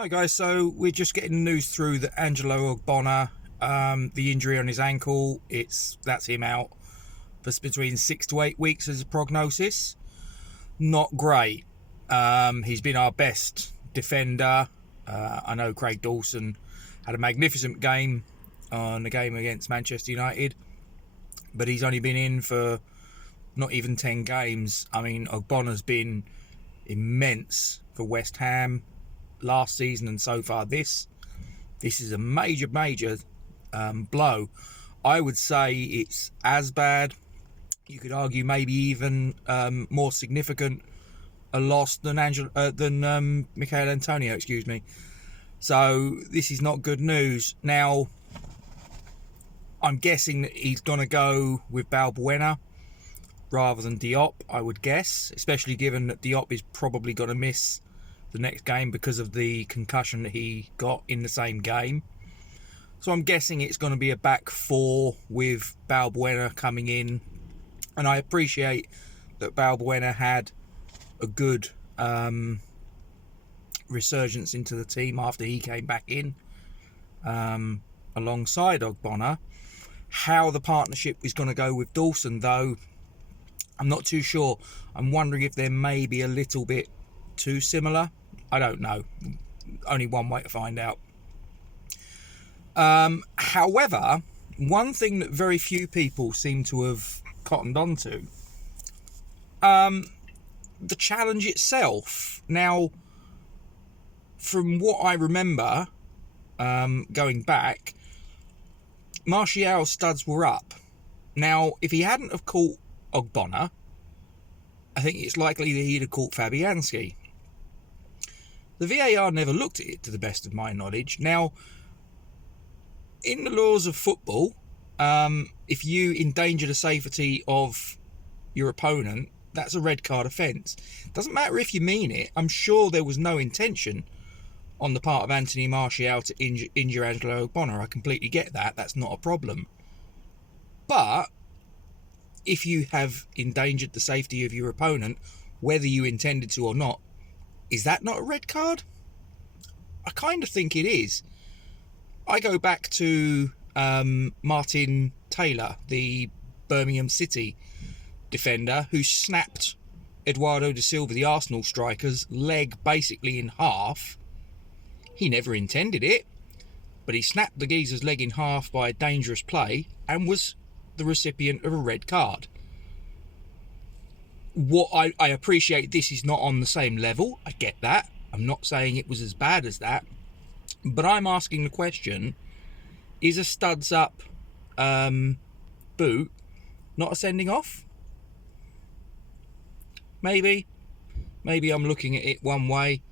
Hi guys, so we're just getting the news through that Angelo Ogbonna, the injury on his ankle, that's him out for between 6 to 8 weeks as a prognosis. Not great. He's been our best defender. I know Craig Dawson had a magnificent game on the game against Manchester United, but he's only been in for not even 10 games. I mean, Ogbonna's been immense for West Ham last season and so far this is a major blow. I would say it's as bad, you could argue maybe even more significant a loss than Michail Antonio, excuse me. So this is not good news. Now I'm guessing that he's going to go with Ogbonna rather than Diop, I would guess, especially given that Diop is probably going to miss the next game because of the concussion that he got in the same game. So I'm guessing it's going to be a back four with Ogbonna coming in. And I appreciate that Ogbonna had a good resurgence into the team after he came back in alongside Ogbonna. How the partnership is going to go with Dawson, though, I'm not too sure. I'm wondering if they're maybe a little bit too similar. I don't know. Only one way to find out. However, one thing that very few people seem to have cottoned onto, the challenge itself. Now, from what I remember, going back, Martial's studs were up. Now, if he hadn't have caught Ogbonna, I think it's likely that he'd have caught Fabianski. The VAR never looked at it, to the best of my knowledge. Now, in the laws of football, if you endanger the safety of your opponent, that's a red card offence. Doesn't matter if you mean it. I'm sure there was no intention on the part of Anthony Martial to injure Angelo Ogbonna. I completely get that. That's not a problem. But if you have endangered the safety of your opponent, whether you intended to or not, is that not a red card? I kind of think it is. I go back to Martin Taylor, the Birmingham City defender, who snapped Eduardo da Silva, the Arsenal striker's leg basically in half. He never intended it, but he snapped the geezer's leg in half by a dangerous play and was the recipient of a red card. What I appreciate, this is not on the same level. I get that. I'm not saying it was as bad as that. But I'm asking the question, is a studs up boot not a sending off? Maybe I'm looking at it one way.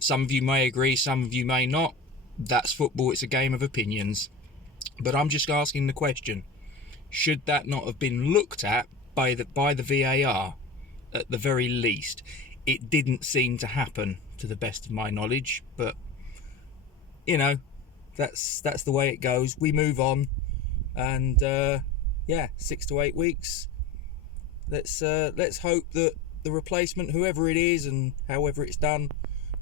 Some of you may agree, some of you may not. That's football, it's a game of opinions. But I'm just asking the question, should that not have been looked at by the VAR at the very least? It didn't seem to happen, to the best of my knowledge, but you know, that's the way it goes. We move on, and 6 to 8 weeks. Let's hope that the replacement, whoever it is and however it's done,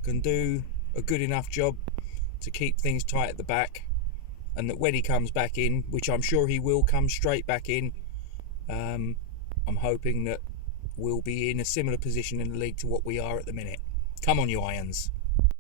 can do a good enough job to keep things tight at the back, and that when he comes back in, which I'm sure he will come straight back in, I'm hoping that we'll be in a similar position in the league to what we are at the minute. Come on, you Irons.